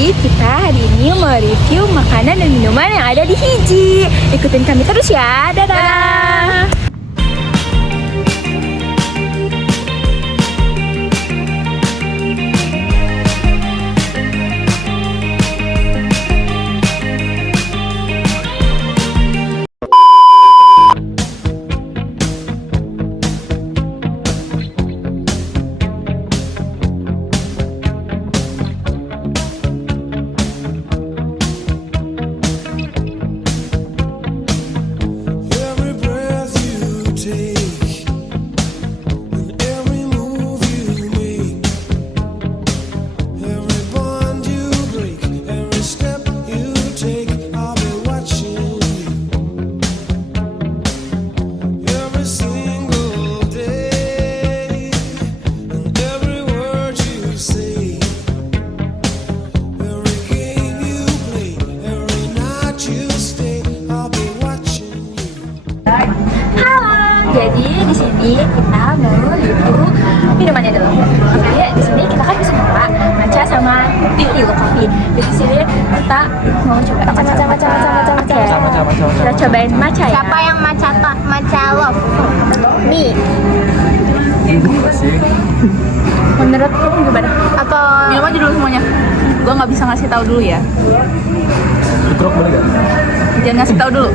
Jadi kita hari ini mau review makanan dan minuman yang ada di Hiji. Ikutin kami terus ya. Dadah. Every breath you take and every move you make, every bond you break, every step you take, I'll be watching you every single day, and every word you say, every game you play, every night you stay, I'll be watching you. Halo. Jadi di sini kita mau review minumannya dulu. Oke, di sini kita kan bisa coba matcha sama Tilo Coffee. Jadi di sini kita mau coba matcha. Kita cobain matcha ya. Siapa yang matcha love? Mi Menurut lu gimana? atau Minum aja dulu semuanya. Gue nggak bisa ngasih tahu dulu ya. Dikerok boleh gak? Jangan ngasih tahu dulu.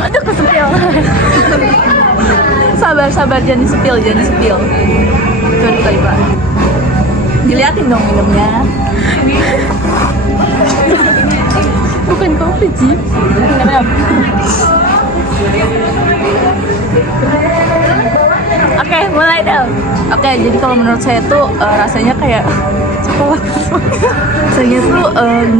Aduh, kesempil. Sabar, jangan disepil. Coba kali Pak. Diliatin dong minumnya. Bukan kopi, Ji. Oke, mulai dong. Oke, jadi kalau menurut saya tuh rasanya kayak coklat. Rasanya tuh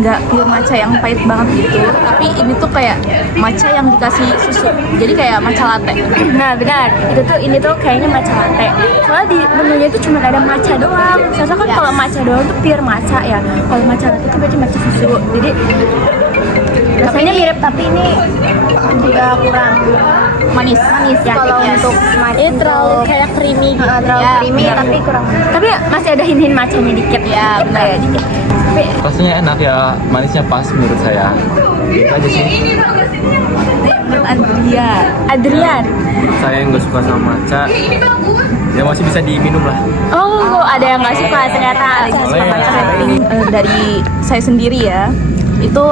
nggak pure matcha yang pahit banget gitu. Tapi ini tuh kayak matcha yang dikasih susu. Jadi kayak matcha latte. Nah, benar. Ini tuh kayaknya matcha latte. Soalnya di menunya itu cuma ada matcha doang. Soalnya kan kalau matcha doang tuh pure matcha ya. Kalau matcha latte itu berarti matcha susu. Jadi rasanya mirip, tapi ini juga kurang Manis. ya, kalau untuk matcha ini terlalu kayak creamy gitu. terlalu Ya, creamy benar. tapi kurang Tapi masih ada hin-hin matchanya dikit. Ya, benar. Kayak dikit. Tapi Rasanya enak ya, manisnya pas menurut saya. Gitu aja sih. Menurut Adrian. Adrian. Saya yang gak suka sama matcha, ya masih bisa diminum lah. Oh, ada yang nggak suka ternyata. Boleh ya. Dari saya sendiri ya, itu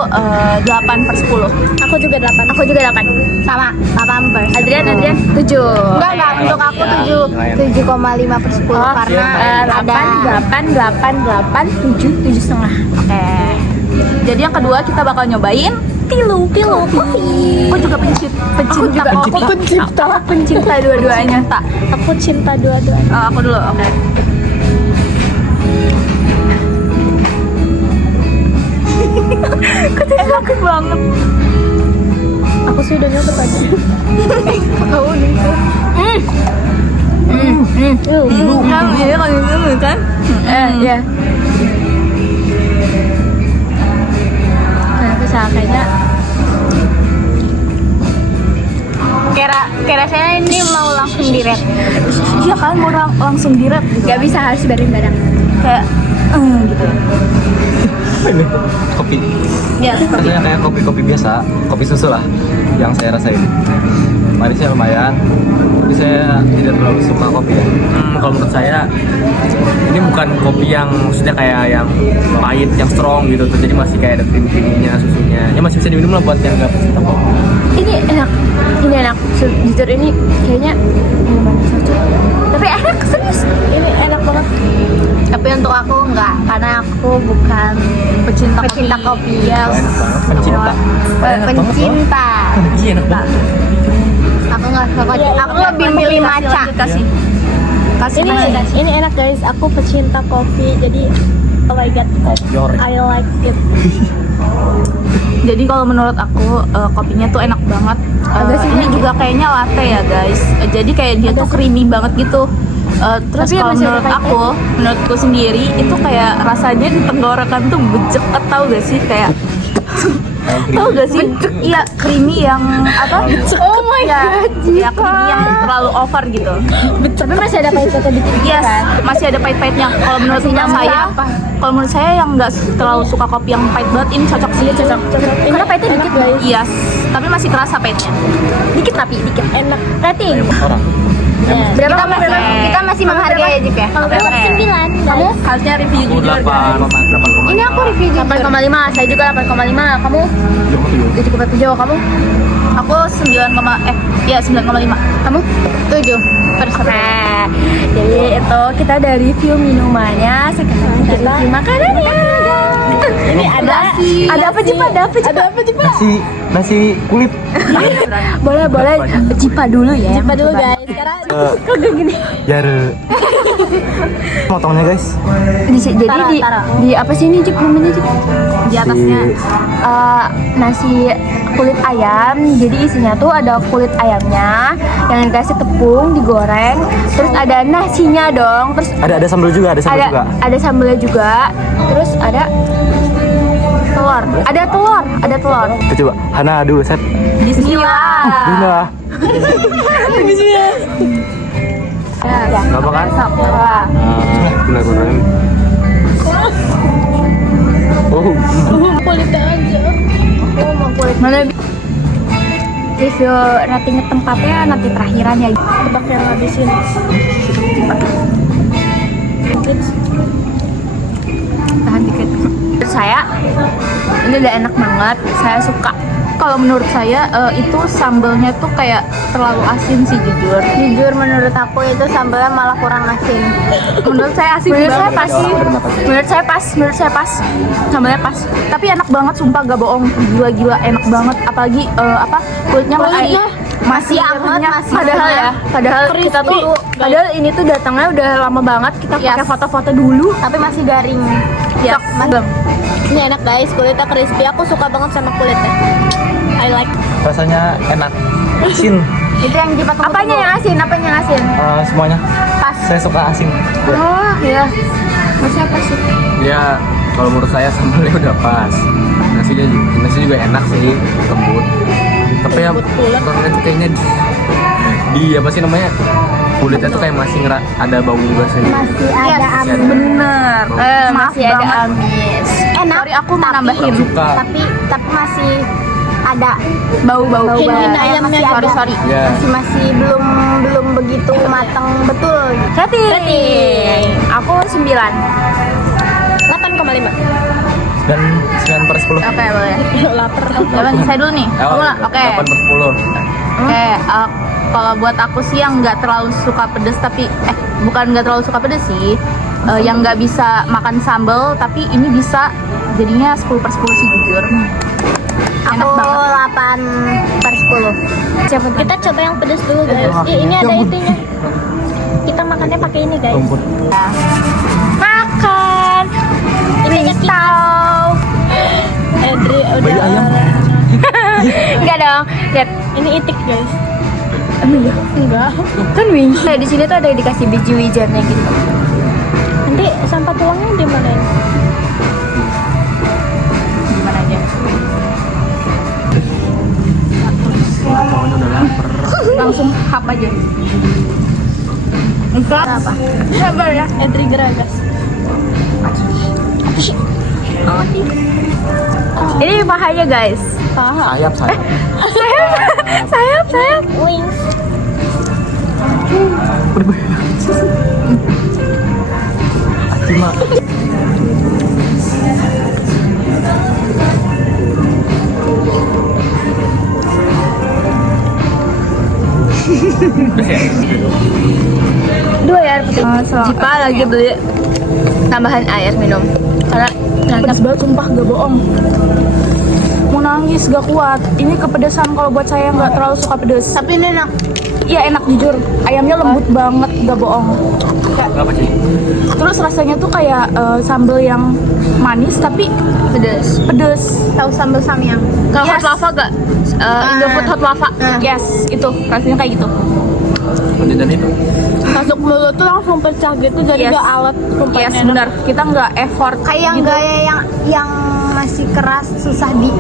8/10. Aku juga 8. sama 8 Adrian 7. enggak untuk aku 7,5/10 karena ada 8, 7,5. Oke. Jadi yang kedua kita bakal nyobain Tilo Coffee. Aku juga pencinta dua-duanya. Aku cinta dua-duanya. Aku dulu, oke. Kok sakit banget. Aku sih udah nyoba tadi. Kau nih. Kan ini kan ini kan. Ya. Nah, bisa kayaknya kayak rasanya ini mau langsung direct. Iya kan mau langsung direct gitu. nggak bisa, harus bareng-bareng. Kayak gitu. Ini kopi. Ya, Rasanya kayak kopi biasa, kopi susu lah yang saya rasain. Manisnya lumayan, tapi saya tidak terlalu suka kopi ya. Kalau menurut saya ini bukan kopi yang maksudnya kayak yang pahit, yang strong gitu. Jadi masih kayak ada krim-krimnya, susunya. Ya masih bisa diminum lah buat yang nggak pecinta kopi. Ini enak. Jujur ini kayaknya minuman cocok. Tapi enak, serius. Ini enak banget. Tapi untuk aku enggak, karena aku bukan pecinta kopi ya. Enak banget. Pencinta. Pencinta. Iya enak banget. Aku enggak suka. Aku lebih milih matcha. Kasih. Ini enak guys. Aku pecinta kopi. Jadi oh my god, I like it. Jadi kalau menurut aku kopinya tuh enak banget. Ini juga kayaknya latte ya guys. Jadi kayak dia tuh creamy banget gitu. Terus Tapi kalau masih menurut ada menurutku sendiri itu kayak rasanya di tenggorokan tuh bejek, tau gak sih kayak Tau gak sih? Iya, creamy yang apa? Oh my god, ya creamy yang terlalu over gitu. Tapi masih ada pahit-pahitnya dikit Yes, masih ada pahit-pahitnya. Kalau menurut saya yang nggak terlalu suka kopi yang pahit banget, ini cocok sih. cocok. Karena pahitnya dikit guys. Yes, tapi masih kerasa pahitnya. Dikit tapi dikit. Enak. Rating. Orang. Berapa Kita kamu? masih, kita masih menghargai ya Jip ya. Kalau berapa? 9. Kamu? Harusnya review jujur guys. 8,5. Ini aku review jujur. 8,5. Saya juga 8,5. Kamu? 7,7. Kamu? Aku 9,5. Kamu? 7. Nah, jadi itu kita ada review minumannya, sekarang kita review makanannya. Ini ada apa Jipa? Ada apa Jipa? Nasi kulit. Boleh Jipa dulu ya. Jipa dulu guys. Sekarang kok gak gini? Biar motongnya guys. Jadi di apa sih ini Jip namanya Jip? Di atasnya Nasi kulit ayam. Jadi isinya tuh ada kulit ayamnya yang dikasih tepung digoreng, terus ada nasinya dong, terus Ada sambal juga, ada sambal juga. ada sambelnya juga, terus ada telur. Kita coba. Hana dulu set. Bismillah. Bismillah. Ya. Gak apa kan? Wah. Bismillahirrahmanirrahim. Oh. Mana review rating tempatnya nanti terakhiran ya. Tebak yang ngabisin. Tahan dikit. Menurut saya ini udah enak banget. Saya suka. kalau menurut saya itu sambelnya tuh kayak terlalu asin sih jujur. Jujur menurut aku itu sambelnya malah kurang asin. Menurut saya asin Menurut saya banget. pas sih. Menurut saya pas. Sambelnya pas. Tapi enak banget sumpah gak bohong. Gila-gila enak banget. Apalagi kulitnya masih hangat, masih Padahal ya, padahal kita tuh padahal ini tuh datangnya udah lama banget, kita pakai foto-foto dulu. Tapi masih garing. Yes. Ini enak guys, kulitnya crispy. Aku suka banget sama kulitnya. I like. Rasanya enak. Asin. Itu yang Jipa tunggu. Apanya yang asin? Semuanya. Pas. Saya suka asin. Oh ya, masih apa sih? Ya kalau menurut saya sambalnya udah pas. Nasi juga enak sih, lembut. Tapi yang kurangnya tuh kayaknya di apa sih namanya, kulitnya tuh kayak masih ada bau juga sih. Masih ada amis. Bener. Maaf Masih ada banget. amis. Enak. Sorry aku mau nambahin. Suka. Tapi masih ada Bau-bau Hingin banget. ayamnya masih ada. Sorry. Ya. masih belum begitu matang betul. Rating. Aku 9. 8,5. Dan 9/10. Oke, boleh. Lapar. Jalan saya dulu nih. Kamu lah. Oke. 8/10. Oke, kalau buat aku sih yang nggak terlalu suka pedes tapi bukan nggak terlalu suka pedes sih, yang nggak bisa makan sambal tapi ini bisa, jadinya 10/10 sih jujur. Enak Aku banget. 8/10. Siapa tuh? Kita coba yang pedas dulu guys. Ini ada itunya. Kita makannya pakai ini guys. Rumput. Makan. Ini Tahu. Edri udah. Bayi ayam. Enggak dong. Lihat. Ini itik guys. Enggak. Kan wings. Di sini tuh ada dikasih biji wijennya gitu. Nanti sampah tulangnya di mana? Gimana aja? Langsung hap aja. Enggak. Apa? Sabar ya. Edri Geragas. Ini pahanya guys. Sayap. Sayap. Wings. Cima. Dua ya air putih. Jipa lagi beli tambahan air minum. Karena Pedas banget sumpah gak bohong. Mau nangis gak kuat. Ini kepedesan kalau buat saya nggak terlalu suka pedes. Tapi ini enak. Iya enak jujur. Ayamnya lembut banget gak bohong. Apa sih? Terus rasanya tuh kayak sambal yang manis tapi pedes. pedes. Tahu sambal samyang. Kalau Yes. hot lava gak? Indofood hot lava. Yes, itu rasanya kayak gitu. Dan itu. masuk mulut tuh langsung pecah gitu, jadi Yes. gak alat sumpah Yes, enak. benar. Kita nggak effort Kayak gitu. gaya yang masih keras susah di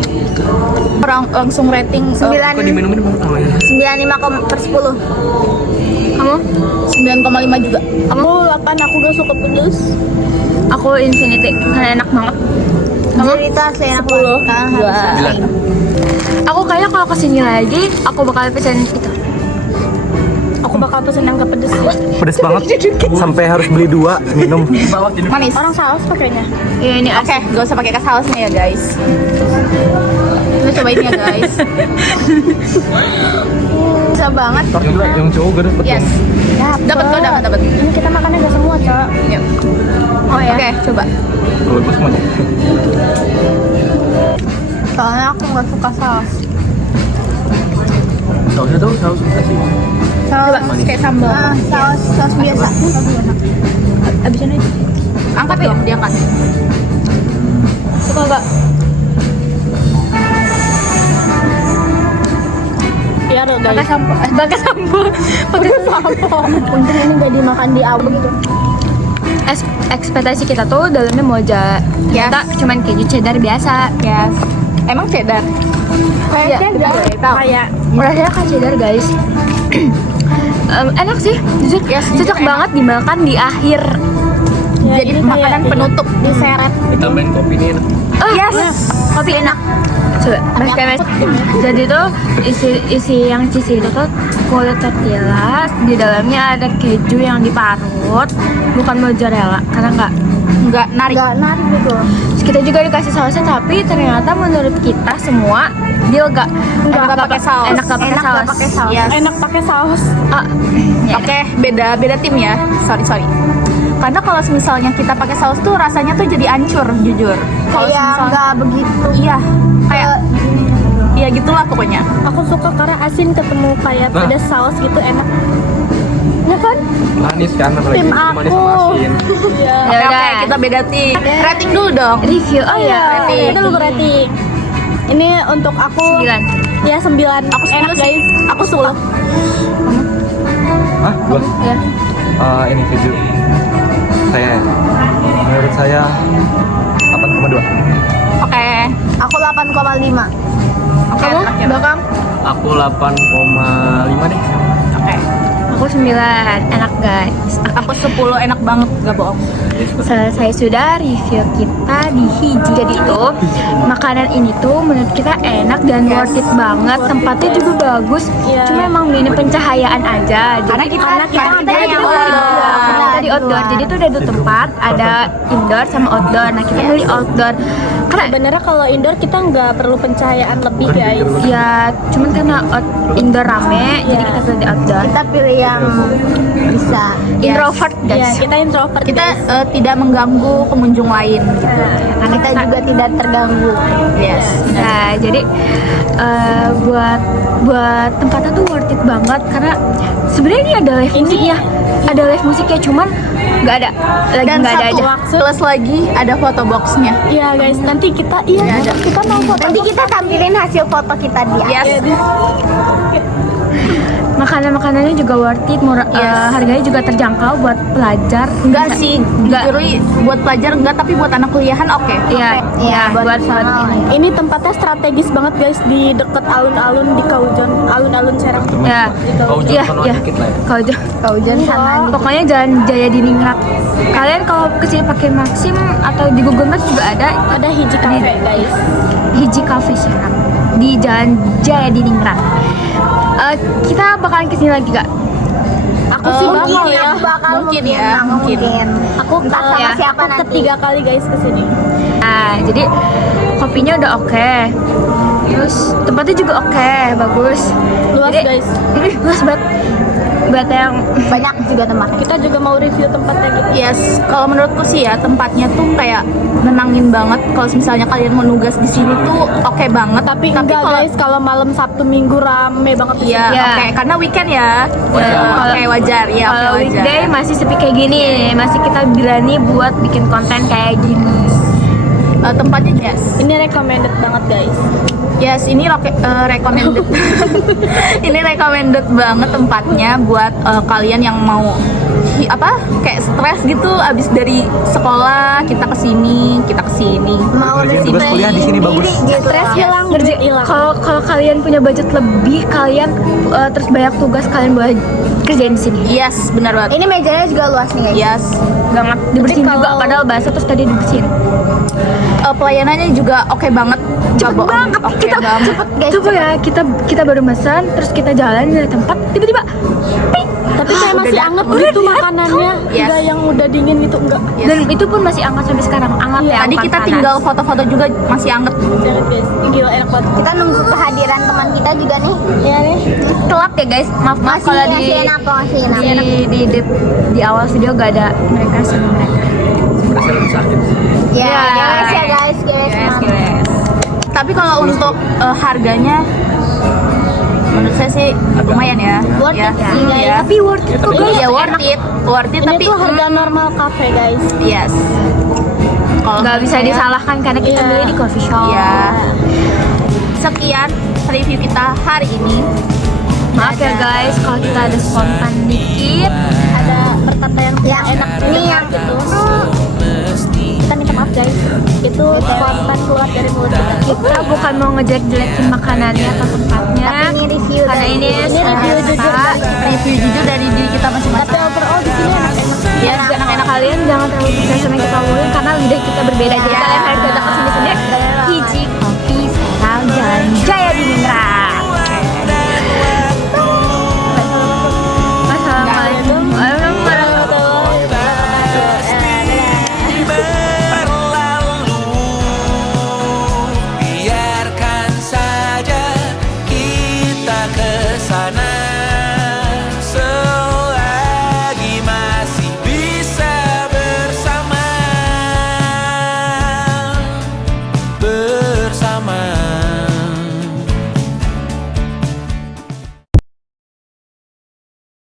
Orang langsung rating 9 Kok diminumin namanya? 95/10. kamu 9,5 juga. Aku 8, aku gak suka pedes. Aku infinity karena enak banget. Jadi itu asli enak banget. Kalian harus rasain. Aku kayaknya kalau kesini lagi aku bakal pesen itu. Aku bakal pesen yang gak pedes ya. Pedes banget. Sampai harus beli 2 minum. Manis. Orang saus pakainya. Iya ini Oke, gak usah pakai sausnya ya guys. Kita cobain ya guys. Bisa banget. Yang cowok gede dapet. Yes. Dapat kok, dapat. Ini kita makannya gak semua, Cak. Yuk. Oh ya. Oke, coba. Kalau gue semuanya. Soalnya aku nggak suka saus. Sausnya tuh saus kasih. Coba kayak sambal. Saus biasa. Abis ini angkat dong, diangkat. Suka gak? Iya dong guys. Pakai sampo. Pakai sampo. Pakai sampo. Untung ini gak dimakan di awal gitu. Ekspektasi kita tuh dalamnya moja. Yes. Ternyata cuman keju cheddar biasa. Yes. Emang cheddar? Iya, Kayak rasanya kayak cheddar guys. Enak sih, jujur. Yes, Cocok jujur banget dimakan di akhir. ya, Jadi ini makanan kayak penutup. diseret. Tambahin kopi nih enak. Yes. Kopi enak. Coba, Mas Kemes. Jadi tuh isi yang cheesy itu tuh kulit tortilla, di dalamnya ada keju yang diparut, bukan mozzarella, karena Enggak narik. Nggak narik gitu. Terus kita juga dikasih sausnya, tapi ternyata menurut kita semua dia enggak pakai saus. Enak gak pakai Enak saus. nggak pakai saus. Yes. Enak pakai saus. Ah, ya Oke, beda tim ya. Sorry. Karena kalau misalnya kita pakai saus tuh rasanya tuh jadi ancur, jujur. Kalau Kayak misalnya nggak begitu. iya, kayak iya gitulah pokoknya. Aku suka karena asin ketemu kayak Nah. pedas saus gitu enak. Ya kan? Manis kan apalagi Tim manis sama aku. asin. Iya. Ya Oke, udah. kita beda tim. Rating dulu dong. Review. Oh ya, rating. Kita lupa rating. Ini untuk aku 9. ya 9. Aku Enak 10 sih. guys. Aku suka. Hah? Gua? Ya. Ini keju. Menurut saya 8,2. Oke. Aku 8,5. Oke. terakhir. Belakang. Aku 8,5 deh. Oke. Aku 9. Enak guys. Aku 10 enak banget, gak bohong. Selesai sudah review kita di Hiji. Jadi itu makanan ini tuh menurut kita enak dan worth it banget. Tempatnya juga bagus. Iya. Cuma emang minim pencahayaan aja. Karena Jadi kita Karena kerja yang yang kita di outdoor. Jadi tuh ada 2 tempat, ada indoor sama outdoor. Nah kita milih outdoor. Karena Sebenarnya kalau indoor kita nggak perlu pencahayaan lebih guys. ya cuman karena indoor rame, jadi kita pilih di outdoor. Kita pilih yang bisa. Introvert Ya, guys. kita introvert kita guys. tidak mengganggu pengunjung lain gitu. Kita juga tidak terganggu. Yes. Nah, jadi buat tempatnya tuh worth it banget karena sebenarnya ini ada live musiknya, ada live musiknya cuman nggak ada, lagi Dan nggak ada satu aja. plus lagi ada foto boxnya. Iya guys, nanti kita kita mau foto. Nanti kita tampilin hasil foto kita di Yes. Makanan-makanannya juga worth it, murah, Yes. harganya juga terjangkau buat pelajar. Enggak Bisa- sih, Enggak. jujur buat pelajar enggak, tapi buat anak kuliahan oke. Iya, iya, buat personal. ini. Ini tempatnya strategis banget guys, di deket alun-alun di Kaujon, alun-alun Serang. Ya, Kau iya, jangan iya. dikit lah ya. Kaujon sana. Pokoknya Jalan Jaya Diningrat. Kalian kalau kesini pakai Maxim atau di Google Maps juga ada Ada Hiji Cafe guys. Hiji Cafe Serang di Jalan Jaya Diningrat. Kita bakalan kesini lagi gak? Aku sih Mungkin bakal ya. ya. Mungkin ya, mungkin. Aku Entah sama ya. siapa aku nanti. ketiga kali guys kesini. Nah, jadi kopinya udah oke. Terus tempatnya juga oke, bagus. Luas Jadi, guys. luas banget. Buat yang Banyak juga tempatnya. Kita juga mau review tempatnya gitu. Yes, kalau menurutku sih ya tempatnya tuh kayak nenangin banget. Kalau misalnya kalian mau nugas di sini tuh oke banget. Tapi enggak kalau guys, kalau malam Sabtu Minggu rame banget. Iya, Ya. oke, karena weekend ya. Kalau- Oke, wajar. Ya, oke, kalau wajar. weekday masih sepi kayak gini, masih kita berani buat bikin konten kayak gini. Tempatnya yes. Ini recommended banget guys. Yes, ini recommended. Ini recommended banget tempatnya buat kalian yang mau kayak stres gitu abis dari sekolah kita kesini. Mau Kerjain tugas kuliah di sini bagus. Stres hilang, kalau kalian punya budget lebih, kalian terus banyak tugas, kalian boleh kerjain di sini. Yes, benar banget. Ini mejanya juga luas nih guys. Yes. Banget dibersihin Tapi juga, kalau- padahal basah terus tadi dibersihin. Pelayanannya juga oke banget. Nggak bohong. Banget Oke kita banget. guys, coba ya, kita baru pesan terus kita jalan dari tempat, tiba-tiba Tapi kayak masih Udah anget dateng. gitu makanannya. Yes. Enggak yang udah dingin gitu, enggak. Yes. dan itu pun masih hangat sampai sekarang, hangat ya. Tadi bukan kita panas. tinggal foto-foto juga masih anget. Jangan guys, ini gila enak banget. kita nunggu kehadiran teman kita juga nih. Iya nih. telat ya guys, maaf kalau di Masih enak. di awal video gak ada mereka sama mereka. Berasa lebih sakit. Ya, guys ya guys, maaf. Tapi kalau untuk harganya menurut saya sih lumayan ya. Worth ya. it sih, guys. Ya. Tapi worth it tuh guys. Iya worth it Ini tapi tuh harga normal cafe guys. yes. Kalau Nggak bisa saya- disalahkan karena kita Iya. beli di coffee shop. Ya. Sekian review kita hari ini. Maaf ya guys kalau kita ada spontan dikit. Ada berkata yang tidak enak Ini yang gitu. Kita minta maaf guys. Itu spontan keluar dari mulut kita. Kita bukan mau ngejelek-jelekin makanannya atau tempatnya. Tapi ini review Karena dari- ini review jujur dari Review jujur dari diri kita masing-masing. Tapi overall di sini enak-enak. Ya, enak-enak. kalian jangan terlalu percaya sama yang kita omongin karena lidah kita berbeda. Jadi kalian harus datang ke sini sendiri. Hiji Kopi sekarang Jalan Jaya di Mindra. Assalamualaikum warahmatullahi berlalu, biarkan saja kita ke sana selagi masih bisa bersama.